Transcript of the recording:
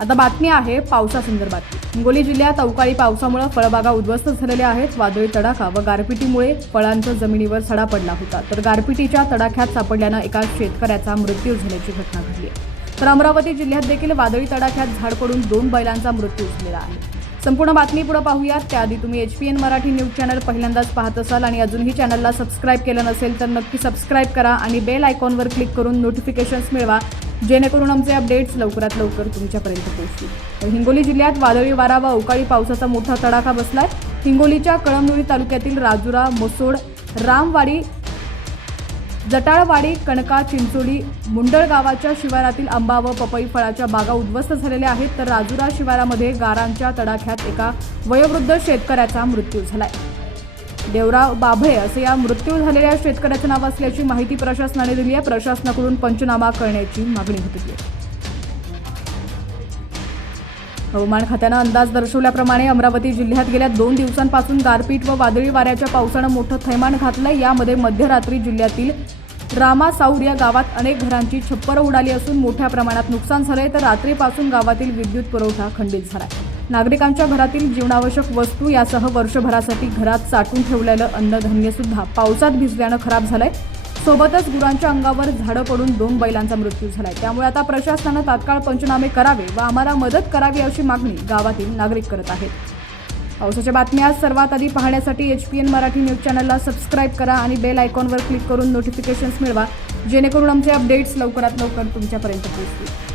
आता बातमी आहे पावसासंदर्भात. हिंगोली जिल्ह्यात अवकाळी पावसामुळे फळबागा उद्ध्वस्त झालेल्या आहेत. वादळी तडाखा व गारपिटीमुळे फळांचा जमिनीवर सडा पडला होता. तर गारपिटीच्या तडाख्यात सापडल्यानं एका शेतकऱ्याचा मृत्यू झाल्याची घटना घडली आहे. तर अमरावती जिल्ह्यात देखील वादळी तडाख्यात झाड पडून दोन बैलांचा मृत्यू झालेला आहे. संपूर्ण बातमी पुढे पाहूयात. त्याआधी तुम्ही H P N Marathi news channel पहिल्यांदाच पाहत असाल आणि अजूनही चॅनलला सबस्क्राईब केलं नसेल तर नक्की सबस्क्राईब करा आणि बेल आयकॉनवर क्लिक करून नोटिफिकेशन्स मिळवा. जेणेकरून आमचे अपडेट्स लवकरात लवकर तुमच्यापर्यंत पोहोचतील. तर हिंगोली जिल्ह्यात वादळी वारा व अवकाळी पावसाचा मोठा तडाखा बसलाय. हिंगोलीच्या कळमनुरी तालुक्यातील राजुरा मसोड रामवाडी जटाळवाडी कणका चिंचोली मुंडळ गावाच्या शिवारातील आंबा व पपई फळाच्या बागा उद्ध्वस्त झालेल्या आहेत. तर राजुरा शिवारामध्ये गारांच्या तडाख्यात एका वयोवृद्ध शेतकऱ्याचा मृत्यू झालाय. देवराव बाभळे असे या मृत्यू झालेल्या शेतकऱ्याचं नाव असल्याची माहिती प्रशासनाने दिली आहे. प्रशासनाकडून पंचनामा करण्याची मागणी होती हवामान खात्यानं अंदाज दर्शवल्याप्रमाणे अमरावती जिल्ह्यात गेल्या दोन दिवसांपासून गारपीट व वादळी वाऱ्याच्या पावसानं मोठं थैमान घातलंय. यामध्ये मध्यरात्री जिल्ह्यातील रामा साऊर या गावात अनेक घरांची छप्परं उडाली असून मोठ्या प्रमाणात नुकसान झालंय. तर रात्रीपासून गावातील विद्युत पुरवठा खंडित झालाय. नागरिकांच्या घरातील जीवनावश्यक वस्तू यासह वर्षभरासाठी घरात साठून ठेवलेलं अन्नधान्यसुद्धा पावसात भिजल्यानं खराब झालंय. सोबतच गुरांच्या अंगावर झाडं पडून दोन बैलांचा मृत्यू झालाय. त्यामुळे आता प्रशासनानं तात्काळ पंचनामे करावे व आम्हाला मदत करावी अशी मागणी गावातील नागरिक करत आहेत. पावसाच्या बातम्या सर्वात आधी पाहण्यासाठी H P N Marathi news चॅनलला सबस्क्राईब करा आणि बेल आयकॉनवर क्लिक करून नोटिफिकेशन्स मिळवा जेणेकरून आमचे अपडेट्स लवकरात लवकर तुमच्यापर्यंत पोहोचतील.